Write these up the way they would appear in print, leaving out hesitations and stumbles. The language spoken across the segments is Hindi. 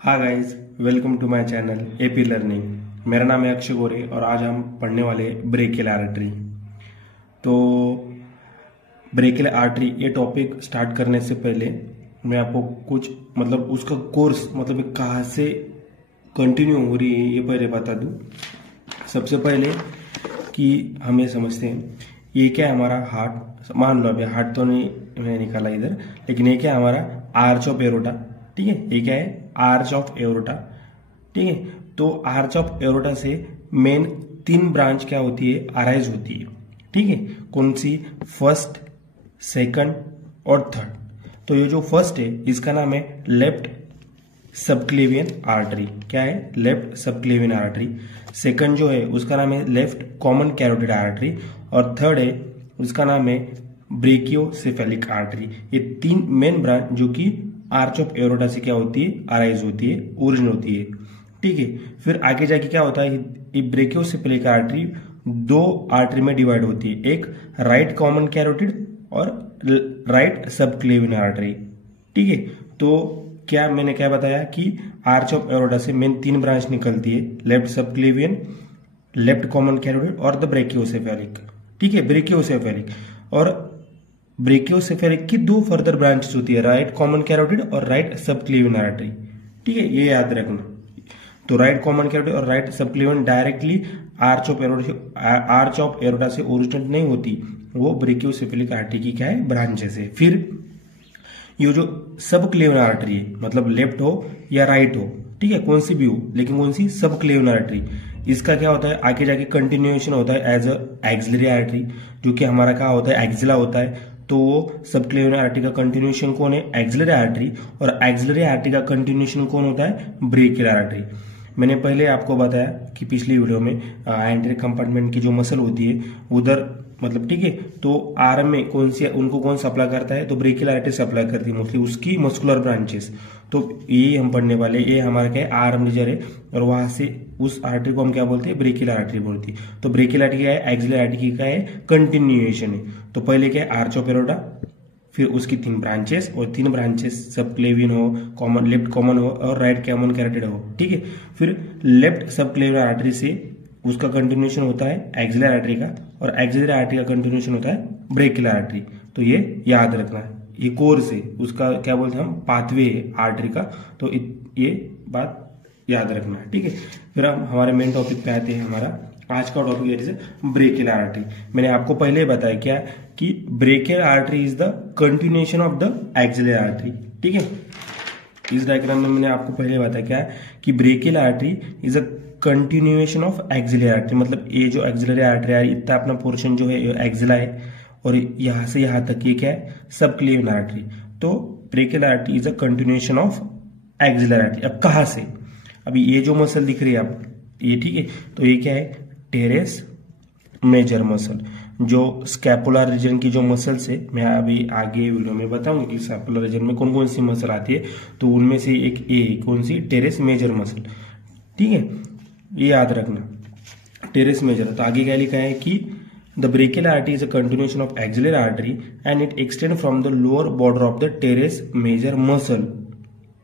हाँ guys, welcome to my channel AP learning. मेरा नाम है अक्षय गोरे और आज हम पढ़ने वाले ब्रेकियल आर्टरी। तो ब्रेकियल आर्टरी ये टॉपिक स्टार्ट करने से पहले मैं आपको कुछ उसका कोर्स कहाँ से कंटिन्यू हो रही है ये पहले बता दूं। सबसे पहले कि हम ये समझते हैं ये क्या है हमारा हार्ट। मान लो अभी हार्ट तो नहीं मैंने निकाला इधर, लेकिन ये क्या है हमारा आर्च ऑफ एरोटा। ठीक है, ये क्या है आर्च ऑफ एरोटा। ठीक है, तो आर्च ऑफ एरोटा से मेन 3 ब्रांच क्या होती है, अराइज होती है। ठीक है, कौन सी? फर्स्ट, सेकंड और थर्ड। तो ये जो फर्स्ट है इसका नाम है लेफ्ट सबक्लेवियन आर्टरी। क्या है? Left subclavian artery. सेकंड जो है उसका नाम है लेफ्ट कॉमन कैरोटिड आर्टरी और थर्ड है उसका नाम है ब्रेकियोसेफेलिक आर्टरी। ये 3 मेन ब्रांच जो कि आर्च ऑफ एरोटा से क्या होती है, अराइज होती है, ओरिजिन होती है। ठीक है, फिर आगे जाके क्या होता है, ये ब्रेकियोसेफेलिक आर्टरी 2 आर्टरी में डिवाइड होती है, एक राइट कॉमन कैरोटिड और राइट सबक्लेवियन आर्टरी। ठीक है, तो क्या मैंने क्या बताया कि आर्च ऑफ एरोटा से मेन 3 ब्रांच निकलती है, left subclavian, left common carotid और द ब्रेकियोसेफेलिक। ठीक है, ब्रेकियोसेफेलिक और ब्रेकियोसेफेलिक की 2 फर्दर ब्रांचेस होती है, राइट कॉमन कैरोटिड और राइट सबक्लेवियन आर्टरी। ठीक है, ये याद रखना। तो राइट कॉमन कैरोटिड और right subclavian directly arch of aorta से ओरिजिनेट नहीं होती, वो ब्रेकियोसेफेलिक आर्टरी की क्या है, ब्रांचेस है। फिर ये जो सबक्लेवियन आर्टरी है, मतलब लेफ्ट हो या राइट हो, ठीक है, कौन सी भी हो, लेकिन कौन सी? Subclavian artery. इसका क्या होता है, आगे जाके कंटिन्यूएशन होता है एज एक्सिलरी आर्टरी, जो कि हमारा क्या होता है, एक्सिला होता है। तो वो सबक्लेवियन आर्टरी का कंटिन्यूएशन कौन है? Axillary artery. और एक्सिलरी आर्टरी का कंटिन्यूएशन कौन होता है? Brachial artery. मैंने पहले आपको बताया कि पिछली वीडियो में एंटीरियर कंपार्टमेंट की जो मसल होती है उधर ठीक है, तो आर्म में कौन सी उनको कौन सप्लाई करता है, तो ब्रेकियल आर्टरी सप्लाई करती है मोस्टली, उसकी मस्कुलर ब्रांचेस। तो ये हम पढ़ने वाले, ये हमारा क्या है, आर्म रीजन है और वहां से उस आर्टरी को हम क्या बोलते हैं, ब्रेकियल आर्टरी बोलती है। तो ब्रेकियल आर्टरी क्या है, एक्सिलरी आर्टरी की क्या है, कंटिन्यूएशन है। तो पहले क्या है, आर्च ऑफ एरोटा, फिर उसकी 3 ब्रांचेस और 3 ब्रांचेस सबक्लेवियन हो, कॉमन लेफ्ट कॉमन हो और राइट कॉमन कैरोटिड हो। ठीक है, फिर लेफ्ट सबक्लेवियन आर्टरी से उसका कंटिन्यूएशन होता है एक्सिलरी आर्टरी का और एक्सिलरी आर्टरी का कंटिन्यूएशन होता है ब्रेकियल आर्टरी। तो ये याद रखना है, ये कोर्स है, उसका क्या बोलते हैं हम, पाथवे है आर्टरी का। तो ये बात याद रखना है। ठीक है, फिर हम हमारे मेन टॉपिक पे आते हैं। हमारा आज का टॉपिक है ब्रेकियल आर्टरी। मैंने आपको पहले बताया क्या कि brachial artery is the continuation of the axillary artery. ठीक है, इस डायग्राम में मैंने आपको पहले बताया क्या कि brachial artery is a continuation of axillary artery. मतलब ये जो एक्सिलरी आर्टरी है, इतना अपना पोर्शन जो है एक्सिला है और यहां से यहां तक ये क्या है, सबक्लेवियन आर्टरी। तो brachial artery is a continuation of axillary artery. अब कहां से? अभी ये जो मसल दिख रही है आप, ये ठीक है, तो ये क्या है, टेरेस मेजर मसल। जो स्कैपुलर रीजन की जो मसल्स है, मैं अभी आगे वीडियो में बताऊंगा कि स्कैपुलर रीजन में कौन कौन सी मसल आती है, तो उनमें से एक ए कौन सी, टेरेस मेजर मसल। ठीक है, ये याद रखना, टेरेस मेजर। तो आगे क्या लिखा है कि the brachial artery is a continuation of axillary artery and it extend from the lower border of the teres major muscle,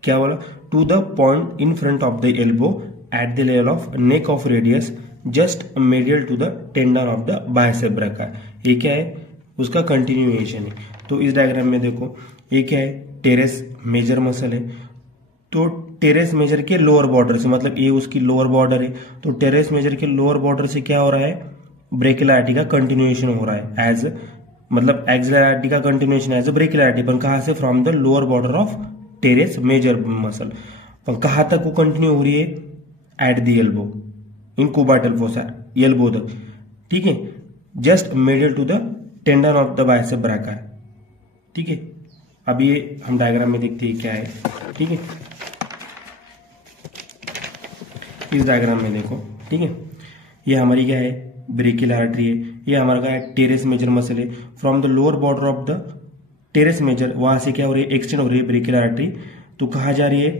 क्या बोला, to the point in front of the elbow at the level of neck of radius just medial to the tendon of the bicep brachii. ये क्या है, उसका कंटिन्यूएशन है। तो इस डायग्राम में देखो, ये क्या है, टेरेस मेजर मसल है। तो टेरेस मेजर के लोअर बॉर्डर से, मतलब ये उसकी लोअर बॉर्डर है, तो टेरेस मेजर के लोअर बॉर्डर से क्या हो रहा है, ब्रेकियल आर्टरी का कंटिन्यूएशन हो रहा है एज एक्सिलरी आर्टरी का कंटिन्यूएशन एज ब्रेकियल आर्टरी। पर कहां से? From the lower border of teres major muscle. पर कहां तक वो कंटिन्यू हो रही है? At the elbow in cubital fossa, elbow तक। ठीक है, just middle to the tendon of the bicep brachii. ठीक है, अब ये हम डायग्राम में देखते हैं क्या है। ठीक है, इस डायग्राम में देखो, ठीक है, ये हमारी क्या है, ब्रेकियल आर्टरी है। ये हमारा क्या है, टेरेस मेजर मसल है। From the lower border of the teres major, वहां से क्या हो रही है, एक्सटेंड हो रही है ब्रेकियल आर्टरी। तो कहा जा रही है,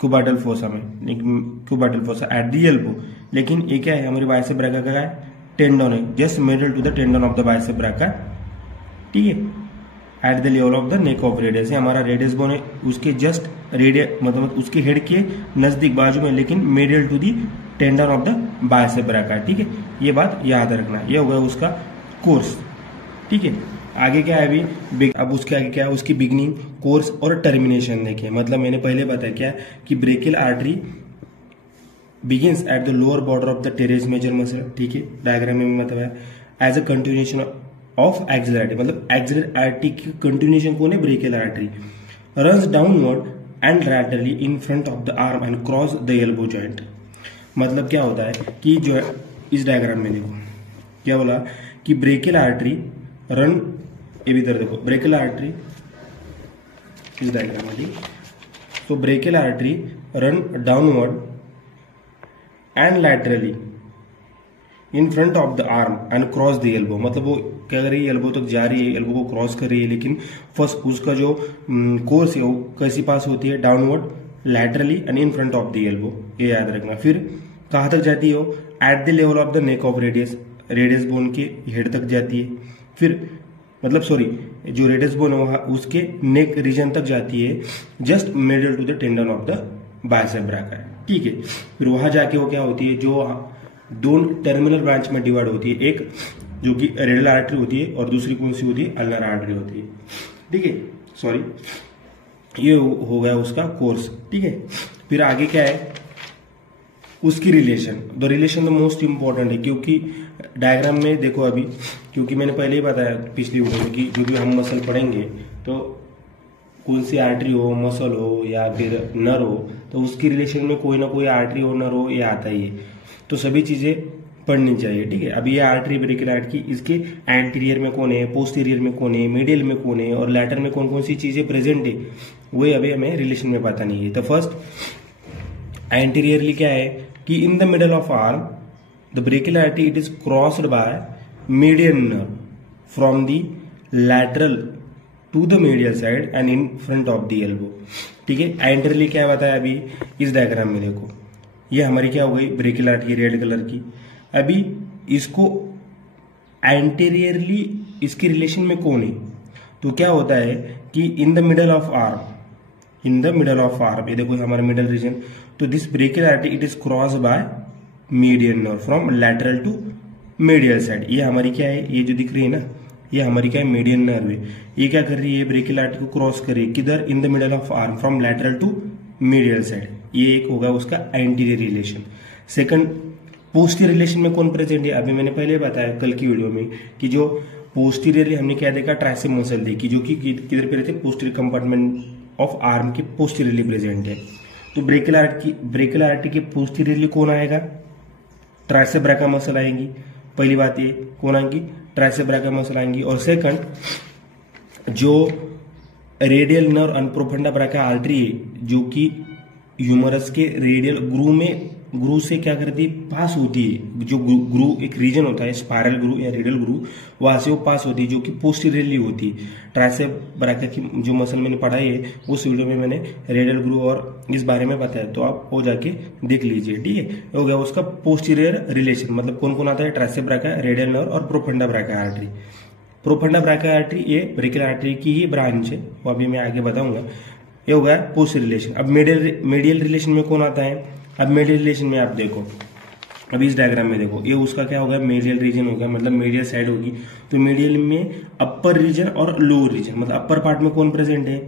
क्यूबाटल फोसा में, cubital fossa at the elbow. लेकिन ये क्या है, हमारी बाइसेप ब्रैका का टेंडन है, just middle to the tendon of the bicep brachii. ठीक है, at the level of the neck of radius, हमारा रेडियस बोन है उसके जस्ट रेडियस मतलब उसके हेड के नजदीक बाजू में, लेकिन medial to the tendon of the bicep brachii. ठीक है, ये बात याद रखना। ये हो गया उसका कोर्स। ठीक है, आगे क्या है अभी, अब उसके आगे क्या है, उसकी बिगनिंग, कोर्स और टर्मिनेशन देखिए। मतलब मैंने पहले बताया क्या कि brachial artery begins at the lower border of the teres major muscle. ठीक है, डायग्राम में मतलब है as a continuation of axillary artery, मतलब एक्सिलर आर्टरी की कंटिन्यूएशन कौन है, brachial artery. Runs downward and laterally in front of the arm and cross the elbow joint. मतलब क्या होता है कि जो है इस डायग्राम में देखो क्या बोला कि ब्रेकियल आर्टरी रन, ये भी इधर देखो, ब्रेकियल आर्टरी इस डायग्राम में, तो brachial artery run downward and laterally in front of the arm and cross the elbow. मतलब वो क्या कर रही है, एल्बो तक जा रही है, एल्बो को क्रॉस कर रही है, लेकिन फर्स्ट उसका जो कोर्स है वो कैसी पास होती है, downward, laterally and in front of the elbow, ये याद रखना। फिर कहाँ तक जाती है वो, eight the level of the neck of radius, radius bone के हेड तक जाती है। फिर मतलब सॉरी, जो रेडियस बोन है वहां उसके नेक रीजन तक जाती है, just middle to the tendon of the bicep brachii. ठीक है, फिर वहां जाके वो क्या होती है, जो दो टर्मिनल ब्रांच में डिवाइड होती है, एक जो कि रेडियल आर्टरी होती है और दूसरी कौन सी होती है, अल्नर आर्टरी होती है। ठीक है, सॉरी, ये हो गया उसका कोर्स। ठीक है, फिर आगे क्या है, उसकी relation. The relation the most important है, क्योंकि डायग्राम में देखो अभी, क्योंकि मैंने पहले ही बताया पिछली वीडियो में कि जो भी हम मसल पढ़ेंगे तो कौन सी आर्टरी हो, मसल हो या फिर नर हो, तो उसकी रिलेशन में कोई ना कोई आर्टरी हो, नर हो, ये आता ही है। तो सभी चीजें पढ़नी चाहिए। ठीक है, अभी ये आर्टरी ब्रेकियल आर्टरी की, इसके एंटीरियर में कौन है, पोस्टीरियर में कौन है, मीडियल में कौन है और लैटर में कौन कौन सी चीजें प्रेजेंट है, वो अभी हमें रिलेशन में पता नहीं है। तो फर्स्ट एंटीरियरली क्या है कि in the middle of arm the brachial artery it is crossed by median nerve from the lateral to the medial side and in front of the elbow. ठीक है, एंटीरियरली क्या बताया अभी इस डायग्राम में देखो, ये हमारी क्या हो गई, ब्रेकियल आर्टरी रेड कलर की। अभी इसको एंटीरियरली इसकी रिलेशन में कौन है, तो क्या होता है कि in the middle of arm, in the middle of arm, ये देखो हमारा मिडल रीजन, तो this brachial artery it is cross by median nerve from lateral to medial side. ये हमारी क्या है, ये जो दिख रही है ना, ये हमारी क्या है, मीडियन नर्व है। ये क्या कर रही है, ब्रेकियल आर्टरी को क्रॉस कर रही है, किधर, in the middle of arm from lateral to medial side. ये एक होगा उसका anterior relation. Second, posterior relation में कौन प्रेजेंट है, अभी मैंने पहले बताया कल की वीडियो में कि जो पोस्टीरियरली हमने क्या देखा, ट्राइसेप मसल देखी, जो कि किधर पे रहते हैं, पोस्टीरियर कंपार्टमेंट ऑफ आर्म के पोस्टीरियरली प्रेजेंट है। तो ब्रेकियल आर्टरी के पोस्टीरियरली कौन आएगा, ट्राइसेप ब्रैका मसल आएंगी। पहली बात ये कौन आएंगी, ट्राइसेप ब्रैका मसल आएंगी। और सेकंड, जो radial nerve and profunda BRCA artery है, जो कि ह्यूमरस के रेडियल ग्रू से क्या करती है, पास होती है। जो ग्रू एक रीजन होता है, स्पाइरल ग्रू या रेडियल ग्रू, वहां से वो पास होती है, जो कि पोस्टीरियरली होती है। ट्राइसेप ब्रैका की जो मसल मैंने पढ़ाई है उस वीडियो में मैंने रेडियल ग्रू और इस बारे में बताया, तो आप वो जाके देख लीजिए। ठीक है, हो गया उसका पोस्टीरियर रिलेशन। मतलब कौन कौन आता है, ट्राइसेप ब्रैका, रेडियल नर्व और profunda BRCA artery. Profunda BRCA artery ये ब्रेकियल आर्टरी की ही ब्रांच है, वो अभी मैं आगे बताऊंगा। ये हो गया पोस्टीरियर रिलेशन। अब मीडियल रिलेशन में कौन आता है, अब मीडियल रिलेशन में आप देखो, अभी इस डायग्राम में देखो, ये उसका क्या होगा, मीडियल रीजन होगा, मतलब मीडियल साइड होगी। तो मीडियल में अपर रीजन और लोअर रीजन, मतलब अपर पार्ट में कौन प्रेजेंट है,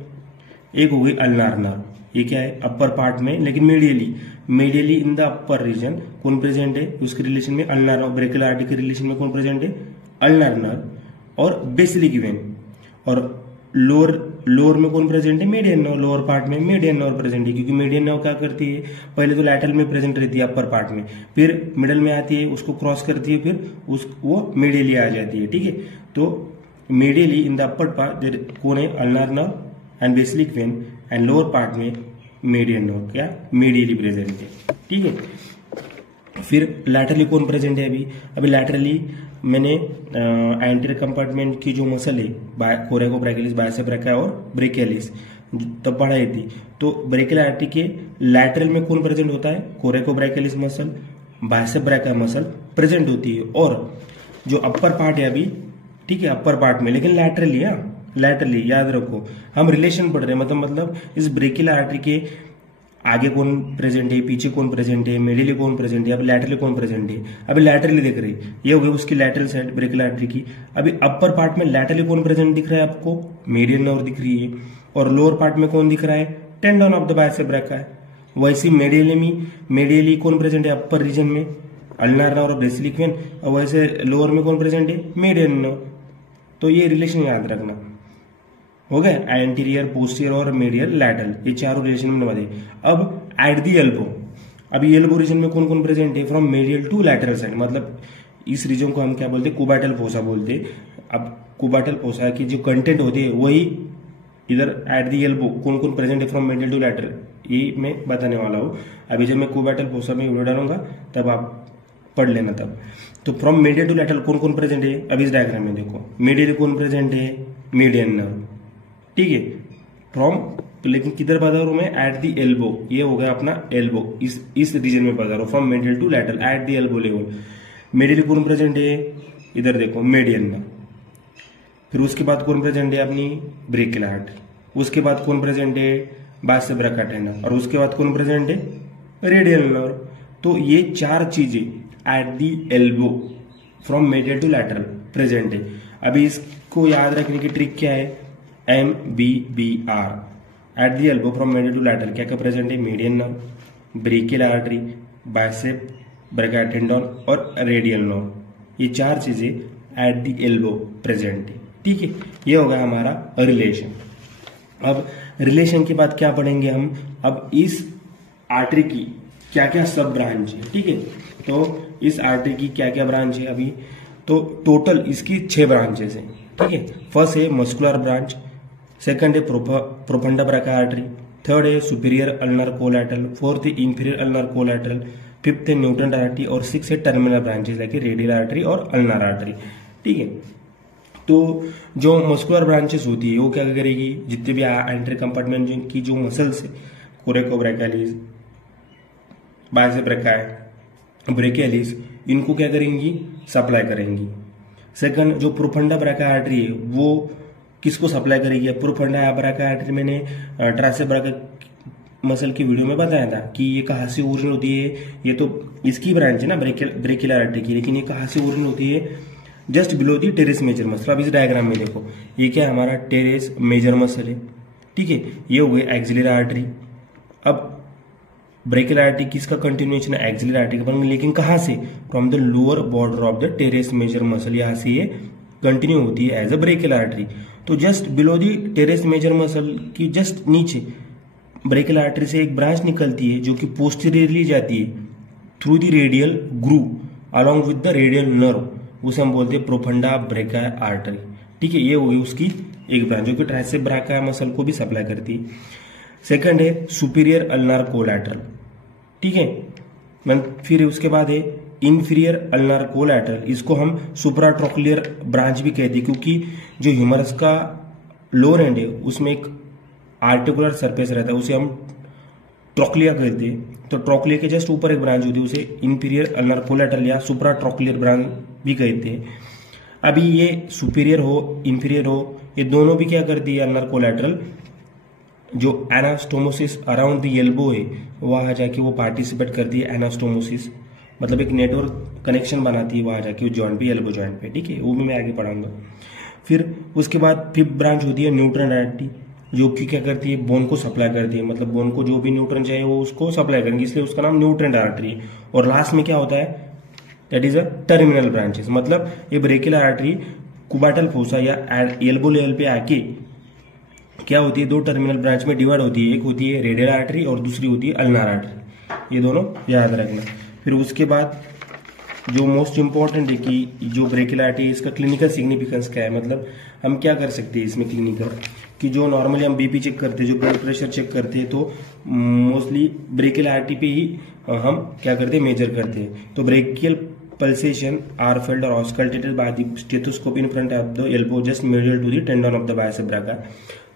एक हो गई अल्नार नर्व, ये क्या है अपर पार्ट में, लेकिन medially in the upper region कौन प्रेजेंट है, उसके रिलेशन में अल्नार नर्व। ब्रेकियल आर्टरी के रिलेशन में कौन प्रेजेंट है, अल्नार नर्व और बेसिलिक वेन। और लोअर में कौन प्रेजेंट है, मीडियन नर्व। लोअर पार्ट में मीडियन नर्व प्रेजेंट है, क्योंकि मीडियन नर्व क्या करती है, पहले तो लैटरल में प्रेजेंट रहती है अपर पार्ट में, फिर मिडल में आती है, उसको क्रॉस करती है, फिर वो मीडियली आ जाती है। ठीक है, तो medially in the upper part कौन है, ulnar nerve and basilic vein, and lower part में मीडियन नर्व क्या मीडियली प्रेजेंट है। ठीक है, फिर लैटरली कौन प्रेजेंट है, अभी लैटरली मैंने एंटीरियर कंपार्टमेंट की जो मसल है, कोरेकोब्रैकियलिस, बाइसेप ब्रैका और ब्रेकियलिस, तब पढ़ाई थी। तो ब्रेकियल आर्टरी के लैटरल में कौन प्रेजेंट होता है, coracobrachialis muscle, bicep brachii muscle present होती है। और जो अपर पार्ट है अभी, ठीक है, अपर पार्ट में, लेकिन लैटरली, लैटरली, याद रखो हम रिलेशन पढ़ रहे हैं, मतलब इस ब्रेकियल आर्टरी के आगे कौन प्रेजेंट है, पीछे कौन प्रेजेंट है, मिडिली कौन प्रेजेंट है, अब लैटरली कौन प्रेजेंट है। अभी लैटरली दिख रही, ये हो गई उसकी लैटरल साइड ब्रेकियल आर्टरी की। अभी अपर पार्ट में लैटरली कौन प्रेजेंट दिख रहा है आपको, मीडियन नर्व दिख रही है, और लोअर पार्ट में कौन दिख रहा है, tendon of the bicep BRCA है। वैसे मेडियली कौन प्रेजेंट है अपर रीजन में, अल्नार नर्व और बेसिलिक वेन, और वैसे लोअर में कौन प्रेजेंट है, मीडियन नर्व। तो ये रिलेशन याद रखना, हो गया एंटीरियर, पोस्टीरियर और मीडियल, लैटरल, ये चारों रिलेशन में नंबर। अब एट दी एल्बो, अभी एल्बो रीजन में कौन कौन प्रेजेंट है, from medial to lateral side, मतलब इस रीजन को हम क्या बोलते हैं, कुबाटल फोसा बोलते हैं। अब कुबाटल फोसा की जो कंटेंट होती है वही इधर एट दी एल्बो कौन कौन प्रेजेंट है फ्रॉम मीडियल टू लैटरल, ये मैं बताने वाला हूँ। अभी जब मैं कुबाटल फोसा में वीडियो डालूंगा तब आप पढ़ लेना तब। तो फ्रॉम मीडियल टू लैटरल कौन कौन प्रेजेंट है, अभी इस डायग्राम में देखो, मीडियल कौन प्रेजेंट है, मीडियन नर्व, ठीक है। फ्रॉम, लेकिन किधर बता रहा हूं मैं, एट दी एल्बो, ये हो गया अपना एल्बो, इस रीजन में बता रहा हूं, from medial to lateral at the elbow level. Medial कौन प्रेजेंट है, इधर देखो मीडियन में। फिर उसके बाद कौन प्रेजेंट है, अपनी ब्रेकियल आर्टरी। उसके बाद कौन प्रेजेंट है, बाइसेप ब्रैका टेंडन, और उसके बाद कौन प्रेजेंट है, रेडियल नर्व। तो ये चार चीजें at the elbow from medial to lateral present है। अभी इसको याद रखने की ट्रिक क्या है, MBBR, at the elbow from medial to lateral क्या क्या प्रेजेंट है, median nerve, brachial artery, bicep brachii tendon और रेडियल नर्व, ये चार चीजें एट दी एल्बो प्रेजेंट है, ठीक है। ये होगा हमारा रिलेशन। अब रिलेशन के बाद क्या पढ़ेंगे हम, अब इस आर्टरी की क्या क्या सब ब्रांच है, ठीक है। तो इस आर्टरी की क्या क्या ब्रांच है अभी, तो टोटल इसकी 6 ब्रांचेस हैं, ठीक है। फर्स्ट है मस्कुलर ब्रांच, सेकंड है प्रोफंडा ब्रैका आर्टरी, थर्ड है सुपीरियर अल्नर कोलैटरल, फोर्थ है इंफीरियर अल्नर कोलैटरल, फिफ्थ है न्यूट्रन आर्टरी, और सिक्स है terminal branches like radial artery और अल्नर आर्टरी, ठीक है। तो जो मस्कुलर ब्रांचेस होती है वो क्या करेगी, जितने भी एंट्री कंपार्टमेंट की जो मसल्स है, कोरेकोब्रैकियालिस, बाइसेप ब्रैका, ब्रेकियालिस, इनको क्या करेंगी, सप्लाई करेंगी। सेकंड जो प्रोफंडा ब्रैका आर्टरी है वो किसको सप्लाई करेगी, प्रोफंडा ब्रैका आर्टरी मैंने ट्राइसेप ब्रैका मसल की वीडियो में बताया था कि ये कहाँ से ओरिजिन होती है, ये तो इसकी ब्रांच है ना ब्रेकियल आर्टरी की, लेकिन ये कहाँ से ओरिजिन होती है, just below the teres major muscle. अब इस डायग्राम में देखो ये क्या है, हमारा टेरेस मेजर मसल है, ठीक है। ये हो गई एक्सिलरी आर्टरी। अब ब्रेकियल आर्टरी किसका कंटिन्यूएशन है, एक्सिलरी आर्टरी का, लेकिन कहां से, from the lower border of the teres major muscle, यहां से ये कंटिन्यू होती है एज अ ब्रेकियल आर्टरी। तो just below the teres major muscle की जस्ट नीचे ब्रेकियल आर्टरी से एक ब्रांच निकलती है जो कि पोस्टीरियरली जाती है through the radial groove along with the radial nerve, उसे हम बोलते हैं प्रोफंडा ब्रैका आर्टरी, ठीक है। ये होगी उसकी एक ब्रांच जो कि ट्राइसेप ब्रैका मसल को भी सप्लाई करती है। सेकंड है सुपीरियर अल्नार कोलैटरल, ठीक है। फिर उसके बाद है इंफीरियर अल्नार कोलैटरल, इसको हम सुप्राट्रोक्लियर ब्रांच भी कहते हैं क्योंकि जो ह्यूमरस का लोअर एंड है उसमें एक आर्टिकुलर सरफेस रहता है, उसे हम ट्रोक्लिया कहते हैं। तो ट्रोक्लिया के जस्ट ऊपर एक ब्रांच होती है उसे इंफीरियर अल्नार कोलैटरल या सुप्राट्रोक्लियर ब्रांच भी कहते हैं। अभी ये सुपीरियर हो इंफीरियर हो, ये दोनों भी क्या करती है, अल्नार कोलैटरल जो एनास्टोमोसिस अराउंड द एल्बो है वहां जाके वो पार्टिसिपेट करती है। एनास्टोमोसिस मतलब एक नेटवर्क कनेक्शन बनाती है वहां जाके वो जॉइंट पे, एल्बो जॉइंट पे, ठीक है। वो भी मैं आगे पढ़ाऊंगा। फिर उसके बाद फिफ्थ ब्रांच होती है न्यूट्रन आर्टरी, जो कि क्या करती है, बोन को सप्लाई करती है, मतलब बोन को जो भी न्यूट्रन चाहिए वो उसको सप्लाई करेंगे, इसलिए उसका नाम न्यूट्रन आर्टरी है। और लास्ट में क्या होता है, that is a terminal branches, मतलब ये ब्रेकियल आर्टरी कुबाटल फोसा या एल्बो लेवल पे आके क्या होती है, दो टर्मिनल ब्रांच में डिवाइड होती है, एक होती है रेडियल आर्टरी और दूसरी होती है अल्नार आर्टरी, ये दोनों याद रखना। फिर उसके बाद जो मोस्ट इंपॉर्टेंट है कि जो ब्रेकियल आर्टरी है इसका क्लिनिकल सिग्निफिकेंस क्या है, मतलब हम क्या कर सकते हैं इसमें क्लिनिकल, कि जो नॉर्मली हम बीपी चेक करते हैं, जो ब्लड प्रेशर चेक करते हैं, तो मोस्टली ब्रेकियल आर्टरी पे ही हम क्या करते हैं, मेजर करते हैं। तो brachial pulsation are felt or auscultated by the stethoscope in front of the elbow just medial to the tendon of the bicep brachia।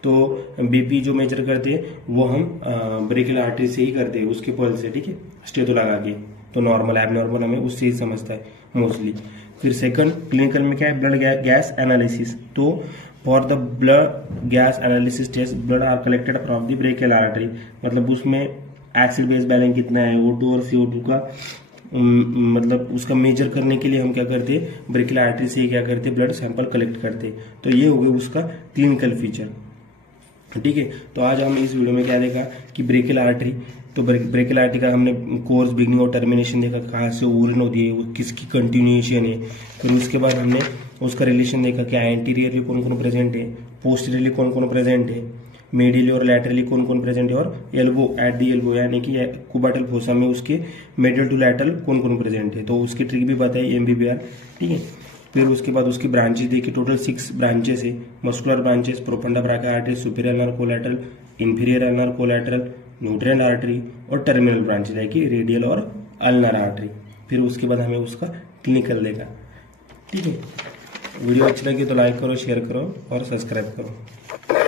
तो बीपी जो मेजर करते हैं वो हम ब्रेकियल आर्टरी से ही करते हैं, उसके पल्स से, ठीक है, स्टेथो लगा के। तो नॉर्मल एबनॉर्मल हमें उससे ही समझता है मोस्टली। फिर सेकंड क्लिनिकल में क्या है, ब्लड गैस एनालिसिस। तो for the blood gas analysis test blood are collected from the brachial artery, मतलब उसमें एसिड बेस बैलेंस कितना है, O2 और CO2 का मतलब उसका मेजर करने के लिए हम क्या करते हैं, ब्रेकियल आर्टरी से क्या करते हैं, ब्लड सैंपल कलेक्ट करते हैं। तो ये हो गया उसका क्लिनिकल फीचर। ठीक है, तो आज हम इस वीडियो में क्या देखा कि ब्रेकियल आर्टरी, तो ब्रेकियल आर्टरी का हमने कोर्स बिगनिंग और टर्मिनेशन देखा, कहाँ से ओरिजिन होती है, वो किसकी कंटिन्यूएशन है। फिर उसके बाद हमने उसका रिलेशन देखा कि एंटीरियरली कौन कौन प्रेजेंट है, पोस्टीरियरली कौन कौन प्रेजेंट है, मेडियली और लैटरली कौन कौन प्रेजेंट है, और एल्बो एट दी एल्बो यानी कि कुबाटल फोसा में उसके मेडियल टू लैटरल कौन कौन प्रेजेंट है। तो उसकी ट्रिक भी बताई MBBR। ठीक है, फिर उसके बाद उसकी ब्रांचेस देखी, टोटल 6 ब्रांचेस है। Muscular branches, profunda brachial artery, superior ulnar collateral, inferior ulnar collateral, nutrient artery, और टर्मिनल ब्रांचेस है कि रेडियल और अल्नर आर्टरी। फिर उसके बाद हमें उसका क्लिनिकल देखा। ठीक है, वीडियो अच्छी लगी तो लाइक करो, शेयर करो और सब्सक्राइब करो।